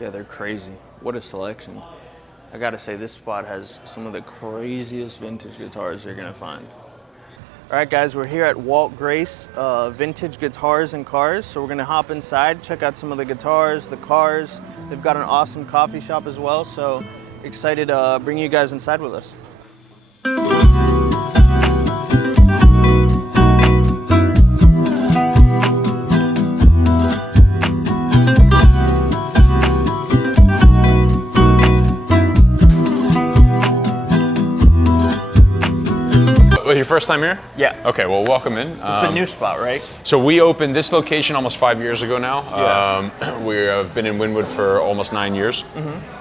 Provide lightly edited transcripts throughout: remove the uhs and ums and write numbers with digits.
Yeah, they're crazy. What a selection. I gotta say, this spot has some of the craziest vintage guitars you're gonna find. All right, guys, we're here at Walt Grace Vintage Guitars and Cars. So we're gonna hop inside, check out some of the guitars, the cars. They've got an awesome coffee shop as well. So excited to bring you guys inside with us. Your first time here? Yeah. Okay, well, welcome in. This is the new spot, right? So we opened this location almost 5 years ago now. Yeah. We have been in Wynwood for almost 9 years.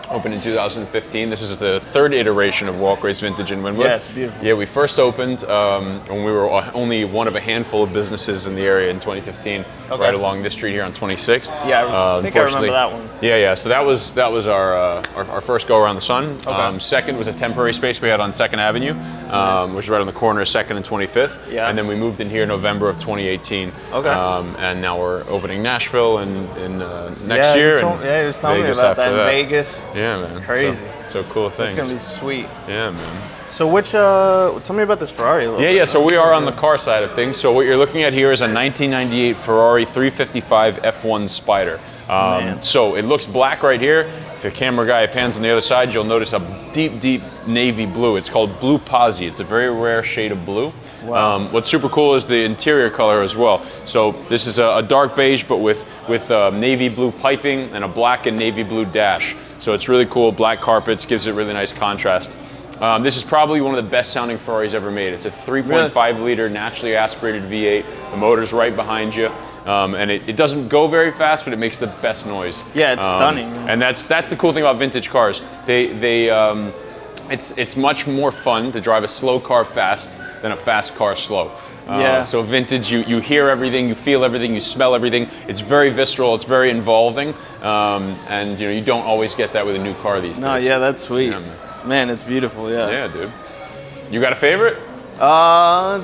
Opened in 2015. This is the third iteration of Walt Grace Vintage in Wynwood. Yeah, it's beautiful. Yeah, we first opened when we were only one of a handful of businesses in the area in 2015, right along this street here on 26th. Yeah, I think I remember that one. Yeah. So that was our first go around the sun. Second was a temporary space we had on 2nd Avenue, which is right on the corner of 2nd and 25th. Yeah. And then we moved in here in November of 2018. Okay. And now we're opening Nashville in next year. He was telling me about that in Vegas. Yeah, man. Crazy. So cool things. It's gonna be sweet. Yeah, man. So tell me about this Ferrari a little bit. Yeah, so we are on the car side of things. So what you're looking at here is a 1998 Ferrari 355 F1 Spider. So it looks black right here. If your camera guy pans on the other side, you'll notice a deep, deep navy blue. It's called Blue Posy. It's a very rare shade of blue. Wow. What's super cool is the interior color as well. So this is a dark beige, but with navy blue piping and a black and navy blue dash. So it's really cool. Black carpets, gives it really nice contrast. This is probably one of the best sounding Ferraris ever made. It's a 3.5 liter naturally aspirated V8. The motor's right behind you. And it doesn't go very fast, but it makes the best noise. Yeah, it's stunning. And that's the cool thing about vintage cars. It's much more fun to drive a slow car fast than a fast car slow. So vintage, you hear everything, you feel everything, you smell everything. It's very visceral, it's very involving, and you don't always get that with a new car these days. No, yeah, that's sweet. Yeah, man, it's beautiful. Yeah. Yeah, dude. You got a favorite?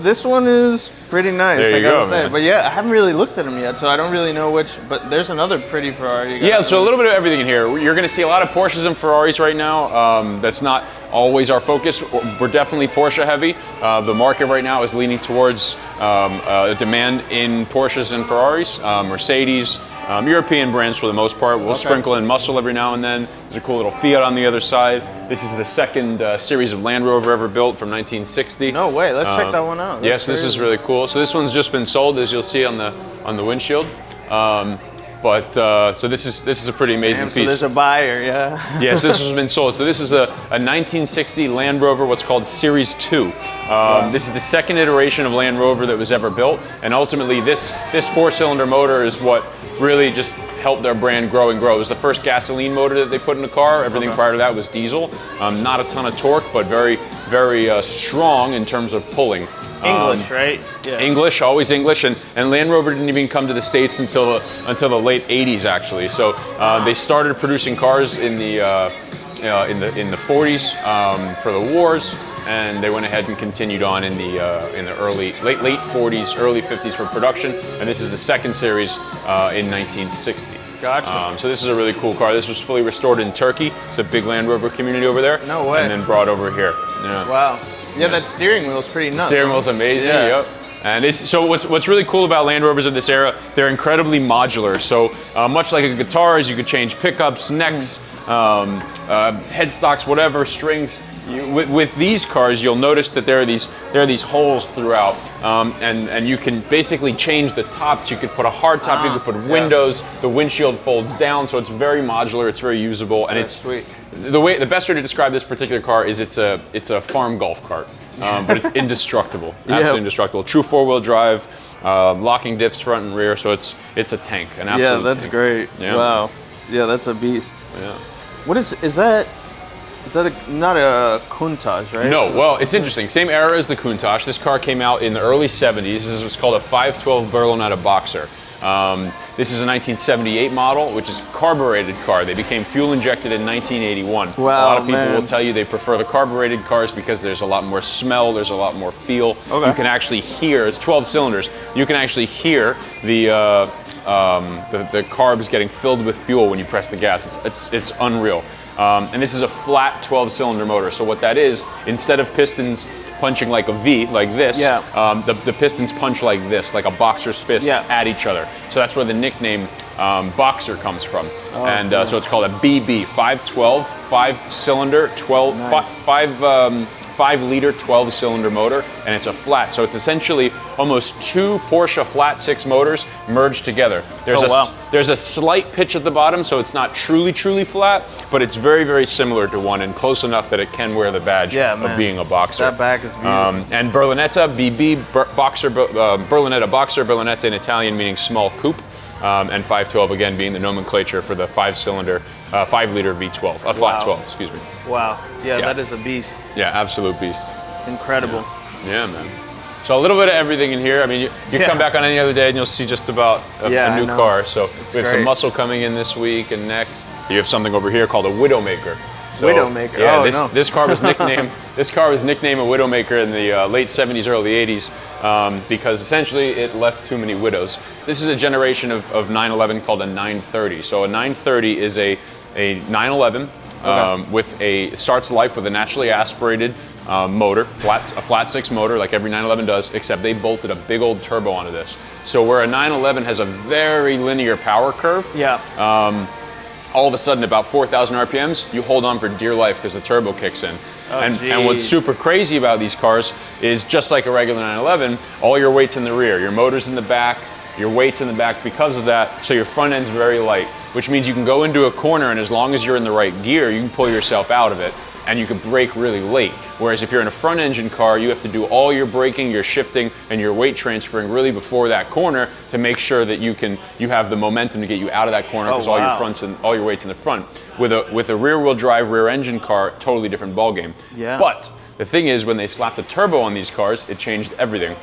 This one is pretty nice. There you go, say. man. But yeah, I haven't really looked at them yet, so I don't really know which. But there's another pretty Ferrari. Yeah, so a little bit of everything in here. You're going to see a lot of Porsches and Ferraris right now. That's not always our focus. We're definitely Porsche heavy. The market right now is leaning towards a demand in Porsches and Ferraris, Mercedes. European brands for the most part. We'll sprinkle in muscle every now and then. There's a cool little Fiat on the other side. This is the second series of Land Rover ever built from 1960. No way, let's check that one out. Yes, this is really cool. So this one's just been sold, as you'll see on the windshield. So this is a pretty amazing piece. So there's a buyer, yeah. Yes, this has been sold. So this is a 1960 Land Rover, what's called Series 2. This is the second iteration of Land Rover that was ever built, and ultimately this 4-cylinder motor is what really just helped their brand grow and grow. It was the first gasoline motor that they put in a car. Everything prior to that was diesel. Not a ton of torque, but very, very strong in terms of pulling. English, right? Yeah. English, always English, and Land Rover didn't even come to the States until the late '80s, actually. So they started producing cars in the 40s for the wars, and they went ahead and continued on in the late 40s, early 50s for production. And this is the second series in 1960. Gotcha. So this is a really cool car. This was fully restored in Turkey. It's a big Land Rover community over there. No way. And then brought over here. Yeah. Wow. Yeah, that steering wheel is pretty nuts. Steering wheel's amazing. Yeah. Yep. And so what's really cool about Land Rovers of this era, they're incredibly modular. So much like a guitars, you could change pickups, necks, headstocks, whatever, strings. With these cars, you'll notice that there are these holes throughout, and you can basically change the tops. You could put a hard top, you could put windows. The windshield folds down, so it's very modular. It's very usable, and it's sweet. The best way to describe this particular car is it's a farm golf cart, but it's indestructible, absolutely indestructible. True 4-wheel drive, locking diffs front and rear, so it's a tank, an absolute tank. That's great. Yeah. Wow. Yeah, that's a beast. Yeah. What is that? Is that not a Countach, right? No, well, it's interesting. Same era as the Countach. This car came out in the early 70s. This is what's called a 512 Berlinetta Boxer. This is a 1978 model, which is a carbureted car. They became fuel injected in 1981. Wow, a lot of people will tell you they prefer the carbureted cars because there's a lot more smell, there's a lot more feel. Okay. You can actually hear, it's 12 cylinders, you can actually hear the the carbs getting filled with fuel when you press the gas. It's unreal. And this is a flat 12-cylinder motor. So what that is, instead of pistons punching like a V, like this, the pistons punch like this, like a boxer's fist at each other. So that's where the nickname Boxer comes from. So it's called a BB, 512, 5-cylinder, 5-liter 12-cylinder motor, and it's a flat. So it's essentially almost 2 Porsche flat 6 motors merged together. There's a slight pitch at the bottom, so it's not truly flat, but it's very, very similar to one and close enough that it can wear the badge of being a boxer. That back is beautiful. And Berlinetta, BB, boxer, Berlinetta boxer, Berlinetta in Italian meaning small coupe, and 512 again being the nomenclature for the 5-cylinder, 5-liter V12, flat 12, excuse me. Wow. Yeah, that is a beast. Yeah, absolute beast. Incredible. Yeah, man. So a little bit of everything in here. I mean, you come back on any other day and you'll see just about a new car. So we have some muscle coming in this week and next. You have something over here called a Widowmaker. So, Widowmaker. Yeah, this car was nicknamed a Widowmaker in the late 70s, early 80s because essentially it left too many widows. This is a generation of 911 called a 930. So a 930 is a 911 starts life with a naturally aspirated motor, a flat 6 motor like every 911 does, except they bolted a big old turbo onto this. So where a 911 has a very linear power curve, all of a sudden about 4,000 RPMs, you hold on for dear life because the turbo kicks in. And what's super crazy about these cars is just like a regular 911, all your weight's in the rear, your motor's in the back, your weight's in the back because of that, so your front end's very light, which means you can go into a corner and as long as you're in the right gear, you can pull yourself out of it and you can brake really late. Whereas if you're in a front engine car, you have to do all your braking, your shifting, and your weight transferring really before that corner to make sure that you have the momentum to get you out of that corner because all your weight's in the front. With a rear-wheel drive, rear engine car, totally different ballgame. Yeah. But the thing is, when they slapped the turbo on these cars, it changed everything.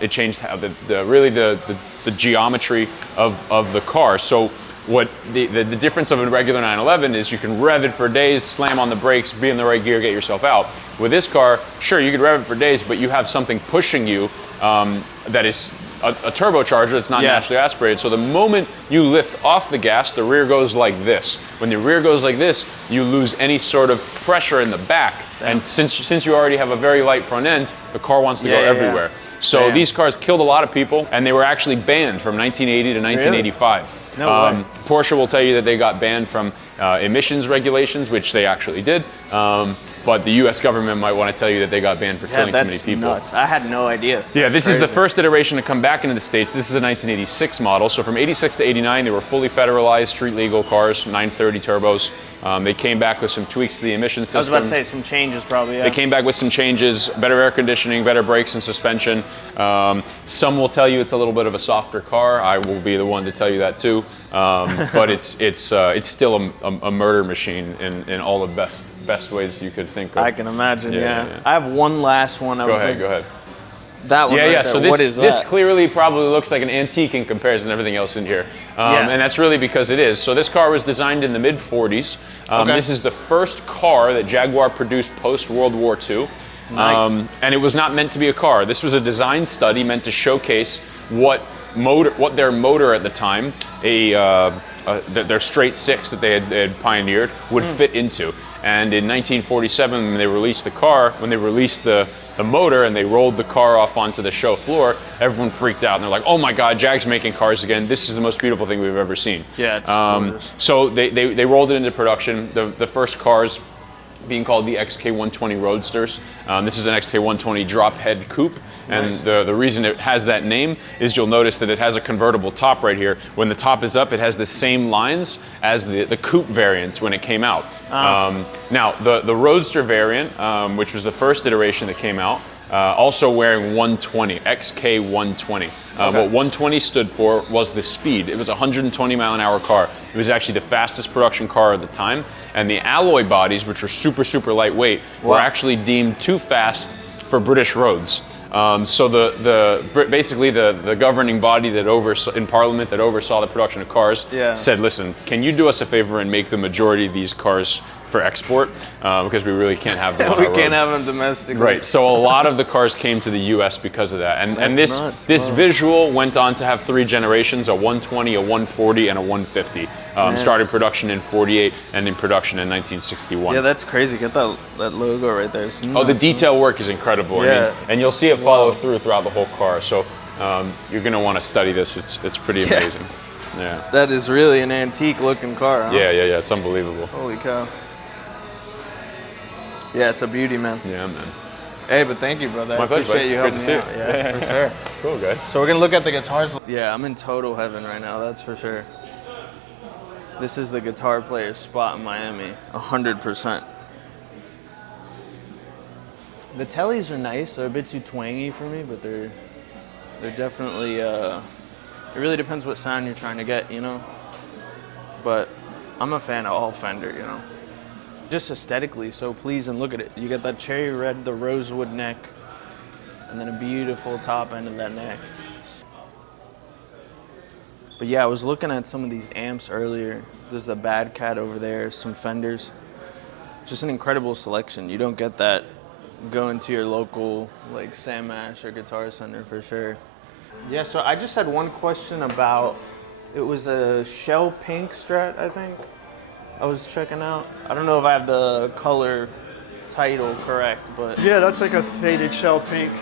It changed how the geometry of the car. So what the difference of a regular 911 is you can rev it for days, slam on the brakes, be in the right gear, get yourself out. With this car, sure, you could rev it for days, but you have something pushing you that is a turbocharger that's not naturally aspirated. So the moment you lift off the gas, the rear goes like this. When the rear goes like this, you lose any sort of pressure in the back. And since you already have a very light front end, the car wants to go everywhere. So these cars killed a lot of people, and they were actually banned from 1980 to 1985. Really? No Porsche will tell you that they got banned from emissions regulations, which they actually did. But the U.S. government might want to tell you that they got banned for killing too many people. Nuts. I had no idea. Yeah, this is the first iteration to come back into the States. This is a 1986 model. So from 86 to 89, they were fully federalized, street legal cars, 930 turbos. They came back with some tweaks to the emission system. I was about to say some changes probably, They came back with some changes, better air conditioning, better brakes and suspension. Some will tell you it's a little bit of a softer car. I will be the one to tell you that too. But it's still a murder machine in all the best ways you could think of. I can imagine, yeah. I have one last one. Go ahead. That one right there. So what is that? This clearly probably looks like an antique in comparison to everything else in here. And that's really because it is. So this car was designed in the mid-40s. This is the first car that Jaguar produced post-World War II. Nice. And it was not meant to be a car. This was a design study meant to showcase what their motor at the time, their straight 6 that they had pioneered, would fit into. And in 1947, when they released the car, when they released the motor and they rolled the car off onto the show floor, everyone freaked out and they're like, "Oh my God, Jag's making cars again! This is the most beautiful thing we've ever seen." Yeah, it's gorgeous. So they rolled it into production. The first cars being called the XK120 Roadsters. This is an XK120 drop head coupe. And the reason it has that name is you'll notice that it has a convertible top right here. When the top is up, it has the same lines as the coupe variant when it came out. Now, the Roadster variant, which was the first iteration that came out, also wearing 120, XK120. What 120 stood for was the speed. It was a 120 mile an hour car. It was actually the fastest production car at the time. And the alloy bodies, which were super, super lightweight, were actually deemed too fast for British roads. So basically the governing body that in Parliament that oversaw the production of cars said, "Listen, can you do us a favor and make the majority of these cars for export because we really can't have them on We our can't roads. have them domestically. Right, so a lot of the cars came to the U.S. because of that. And That's this nuts. visual went on to have 3 generations, a 120, a 140, and a 150. Started production in 48 and in production in 1961. Yeah, that's crazy. Get that logo right there. It's Oh, the nuts. detail work is incredible. Yeah, I mean, and you'll see it follow through throughout the whole car. So you're going to want to study this. It's pretty amazing. Yeah. That is really an antique looking car, huh? Yeah. It's unbelievable. Holy cow. Yeah, it's a beauty, man. Yeah, man. Hey, but thank you, brother. My I pleasure, appreciate buddy. you Great helping to me see out. you. Yeah, for sure. Cool, guy. So we're gonna look at the guitars. Yeah, I'm in total heaven right now, that's for sure. This is the guitar player's spot in Miami, 100%. The Tellys are nice. They're a bit too twangy for me, but they're definitely, it really depends what sound you're trying to get, you know? But I'm a fan of all Fender, you know? Just aesthetically so pleasing. Look at it. You got that cherry red, the rosewood neck, and then a beautiful top end of that neck. But yeah, I was looking at some of these amps earlier. There's the Bad Cat over there, some Fenders. Just an incredible selection. You don't get that going to your local like Sam Ash or Guitar Center for sure. Yeah, so I just had one question about, it was a shell pink Strat, I think. I was checking out. I don't know if I have the color title correct, but Yeah, that's like a faded shell pink.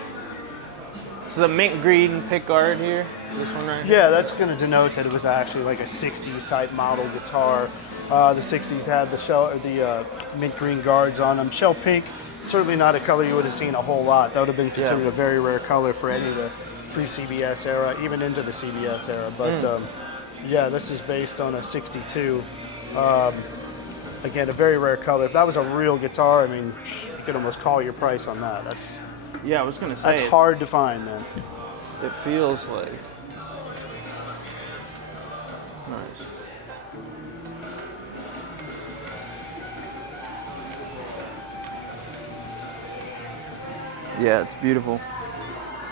it's the mint green pickguard here. This one right here. Yeah, that's going to denote that it was actually like a 60s type model guitar. The 60s had the mint green guards on them. Shell pink, certainly not a color you would have seen a whole lot. That would have been considered a very rare color for any of the pre-CBS era, even into the CBS era. But yeah, this is based on a 62. Again, a very rare color. If that was a real guitar, I mean, you could almost call your price on that. Yeah, I was gonna say That's hard to find, man. It feels like it's nice. Yeah, it's beautiful.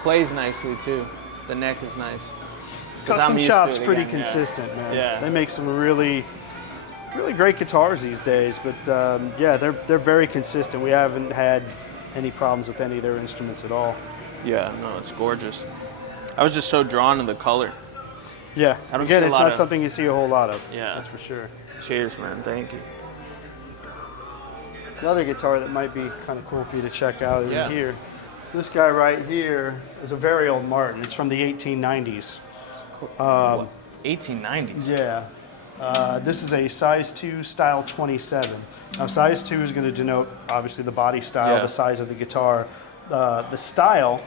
Plays nicely too. The neck is nice. 'Cause I'm Custom used to Shop's it pretty again, yeah. consistent, man. Yeah. They make some really great guitars these days, but yeah, they're very consistent. We haven't had any problems with any of their instruments at all. Yeah, no, it's gorgeous. I was just so drawn to the color. Yeah, I don't again, see a it's lot not of- something you see a whole lot of. Yeah. That's for sure. Cheers, man. Thank you. Another guitar that might be kind of cool for you to check out is Yeah. here. This guy right here is a very old Martin. It's from the 1890s. 1890s. Yeah. This is a size 2 style 27. Now size 2 is going to denote obviously the body style, Yeah. the size of the guitar. The style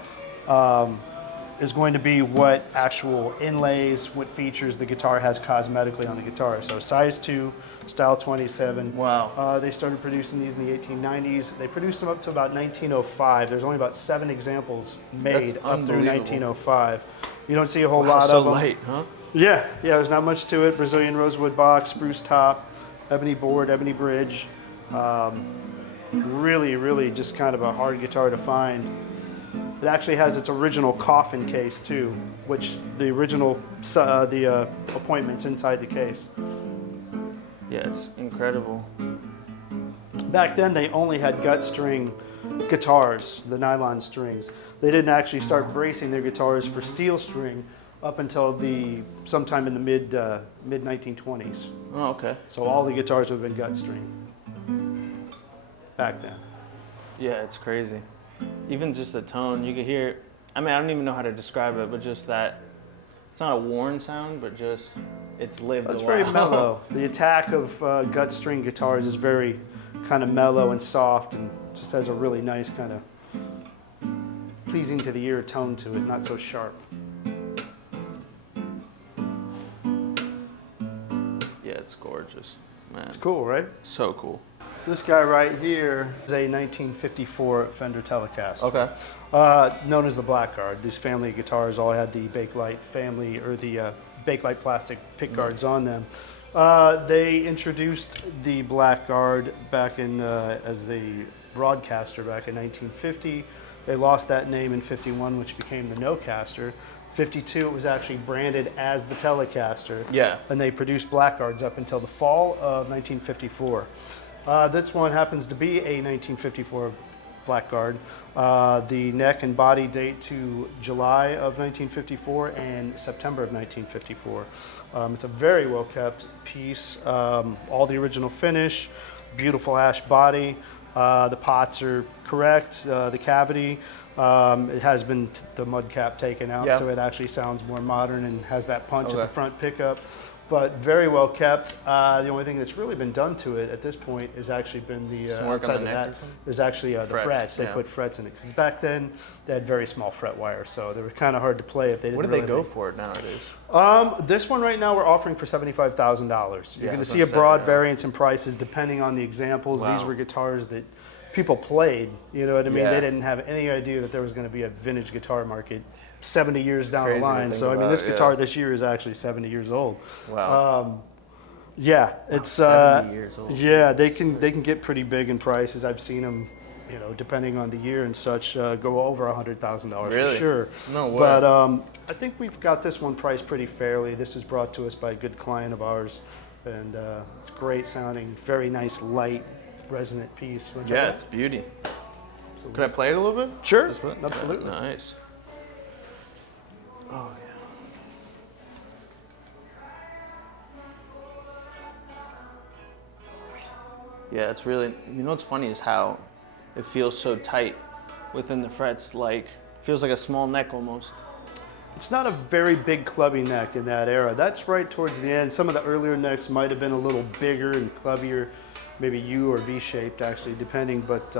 is going to be what actual inlays, what features the guitar has cosmetically on the guitar. So size 2, style 27. Wow. They started producing these in the 1890s. They produced them up to about 1905. There's only about 7 examples made That's up through unbelievable. 1905. You don't see a whole Wow, lot so of them. light, huh? Yeah, there's not much to it. Brazilian rosewood box, spruce top, ebony board, ebony bridge. Really just kind of a hard guitar to find. It actually has its original coffin case too, which the original appointment's inside the case. Yeah, it's incredible. Back then they only had gut string guitars, the nylon strings. They didn't actually start bracing their guitars for steel string up until sometime in the mid 1920s. Oh, okay. So all the guitars have been gut string back then. Yeah, it's crazy. Even just the tone, you can hear it. I mean, I don't even know how to describe it, but just that, it's not a worn sound, but just, it's lived That's a while. very mellow. The attack of gut string guitars is very kind of mellow and soft and just has a really nice kind of pleasing to the ear tone to it, not so sharp. Yeah, it's gorgeous, man. It's cool, right? So cool. This guy right here is a 1954 Fender Telecaster. Okay. Known as the Blackguard. These family guitars all had the Bakelite family or the Bakelite plastic pick guards on them. They introduced the Blackguard back in as the Broadcaster back in 1950. They lost that name in 51, which became the Nocaster. 52, it was actually branded as the Telecaster. Yeah. And they produced Blackguards up until the fall of 1954. This one happens to be a 1954 Blackguard. The neck and body date to July of 1954 and September of 1954. It's a very well kept piece. All the original finish, beautiful ash body. The pots are correct. The cavity, it has been the mud cap taken out, so it actually sounds more modern and has that punch at the front pickup. But very well kept. The only thing that's really been done to it at this point has actually been the outside of that is actually the frets. They put frets in it because back then they had very small fret wire, so they were kind of hard to play if they didn't. What do they go for nowadays? This one right now we're offering for $75,000. You're going to see a broad variance in prices depending on the examples. Wow. These were guitars that people played, you know what I mean? They didn't have any idea that there was going to be a vintage guitar market 70 years down the line. So I mean, this guitar this year is actually 70 years old. Wow. It's 70 years old. Yeah, they can get pretty big in prices. I've seen them, you know, depending on the year and such, go over $100,000 for sure. No way. But I think we've got this one priced pretty fairly. This is brought to us by a good client of ours, and it's great sounding, very nice light resonant piece. Yeah, it's beauty. Absolutely. Could I play it a little bit? Sure, absolutely. Nice. Oh, yeah. Yeah, it's really, you know what's funny is how it feels so tight within the frets, like, feels like a small neck almost. It's not a very big clubby neck in that era. That's right towards the end. Some of the earlier necks might have been a little bigger and clubbier, maybe U or V-shaped actually, depending, but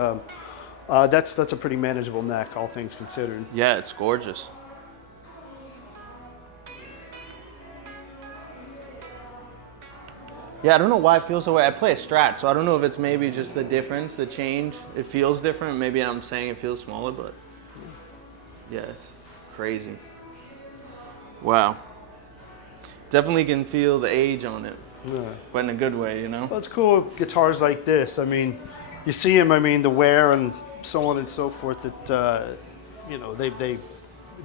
that's a pretty manageable neck, all things considered. Yeah, it's gorgeous. Yeah, I don't know why it feels that way. I play a Strat, so I don't know if it's maybe just the difference, the change. It feels different. Maybe I'm saying it feels smaller, but yeah, it's crazy. Wow. Definitely can feel the age on it. Yeah. But in a good way, you know? Well, it's cool with guitars like this. I mean, you see them, I mean, the wear and so on and so forth that, you know, they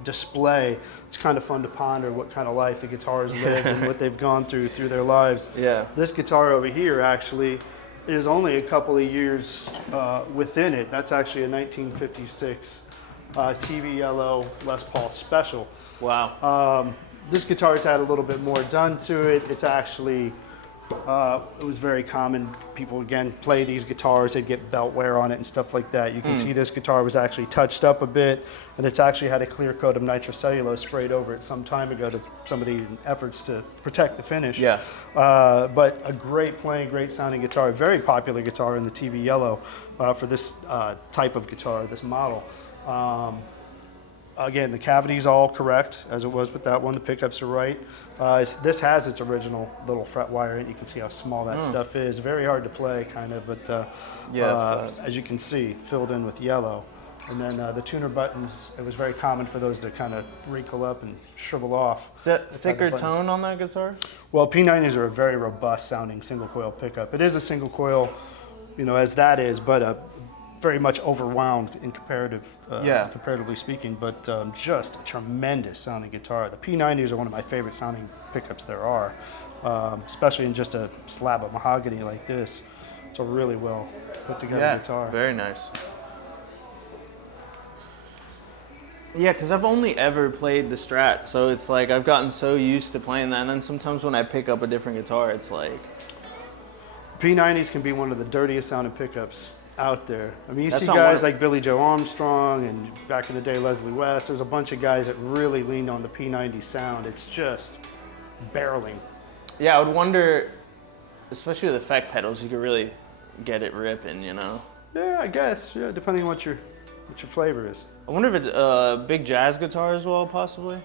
display. It's kind of fun to ponder what kind of life the guitars live and what they've gone through their lives. Yeah. This guitar over here actually is only a couple of years within it. That's actually a 1956 TV Yellow Les Paul Special. Wow. This guitar's had a little bit more done to it. It's actually, it was very common. People, again, play these guitars. They'd get belt wear on it and stuff like that. You can see this guitar was actually touched up a bit, and it's actually had a clear coat of nitrocellulose sprayed over it some time ago to somebody in efforts to protect the finish. Yeah. But a great playing, great sounding guitar. A very popular guitar in the TV Yellow for this type of guitar, this model. Again, the cavity's all correct, as it was with that one. The pickups are right. This has its original little fret wire in it. You can see how small that stuff is. Very hard to play, kind of, but as you can see, filled in with yellow. And then the tuner buttons, it was very common for those to kind of wrinkle up and shrivel off. Is that thicker tone on that guitar? Well, P90s are a very robust sounding single coil pickup. It is a single coil, you know, as that is, but very much overwound in comparatively speaking, but just a tremendous sounding guitar. The P90s are one of my favorite sounding pickups there are, especially in just a slab of mahogany like this. It's a really well put together guitar. Very nice. Yeah, because I've only ever played the Strat, so it's like I've gotten so used to playing that, and then sometimes when I pick up a different guitar, it's like... P90s can be one of the dirtiest sounding pickups out there. I mean, you see guys like Billy Joe Armstrong and back in the day Leslie West. There's a bunch of guys that really leaned on the P90 sound. It's just barreling. Yeah, I would wonder, especially with effect pedals, you could really get it ripping, you know? Yeah, I guess. Yeah, depending on what your flavor is. I wonder if it's a big jazz guitar as well, possibly.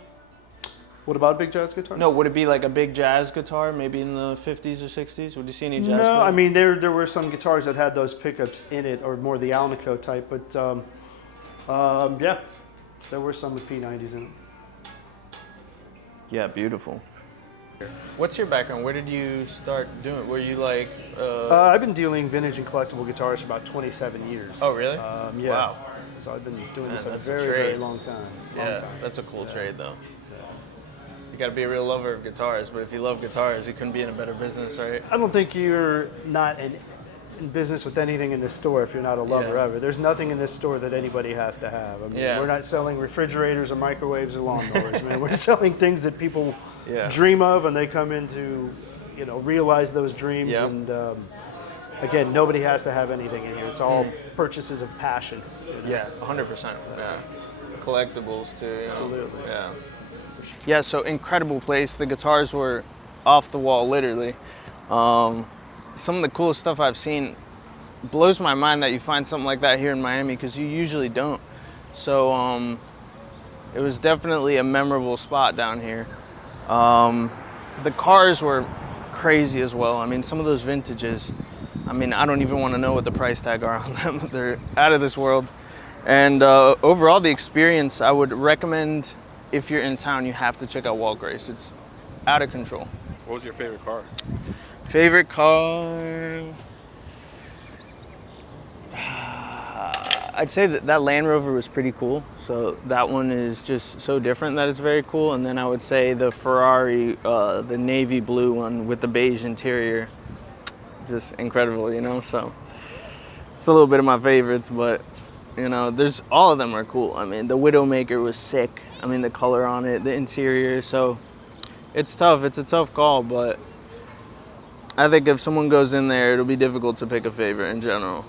What about a big jazz guitar? No, would it be like a big jazz guitar, maybe in the 50s or 60s? Would you see any jazz? No, I mean, there were some guitars that had those pickups in it, or more the Alnico type, but yeah, there were some with P90s in it. Yeah, beautiful. What's your background? Where did you start doing? Were you like... I've been dealing vintage and collectible guitars for about 27 years. Oh, really? Yeah. Wow. So I've been doing this a very long time. That's a cool trade, though. You got to be a real lover of guitars, but if you love guitars, you couldn't be in a better business, right? I don't think you're not an in business with anything in this store if you're not a lover Yeah. ever. There's nothing in this store that anybody has to have. I mean, Yeah. we're not selling refrigerators or microwaves or lawnmowers, man. We're selling things that people Yeah. dream of, and they come in to, realize those dreams. Yep. And again, nobody has to have anything in here. It's all purchases of passion. Yeah, 100%. Yeah. Collectibles too. You know? Absolutely. Yeah. Yeah, so incredible place. The guitars were off the wall, literally. Some of the coolest stuff I've seen. Blows my mind that you find something like that here in Miami, because you usually don't. So it was definitely a memorable spot down here. The cars were crazy as well. I mean, some of those vintages, I mean, I don't even want to know what the price tag are on them. They're out of this world. And overall, the experience, I would recommend, if you're in town, you have to check out Walt Grace. It's out of control. What was your favorite car? Favorite car? I'd say that Land Rover was pretty cool. So that one is just so different that it's very cool. And then I would say the Ferrari, the navy blue one with the beige interior, just incredible, So it's a little bit of my favorites, but there's all of them are cool. I mean, the Widowmaker was sick. I mean, the color on it, the interior. So it's tough. It's a tough call, but I think if someone goes in there, it'll be difficult to pick a favorite in general,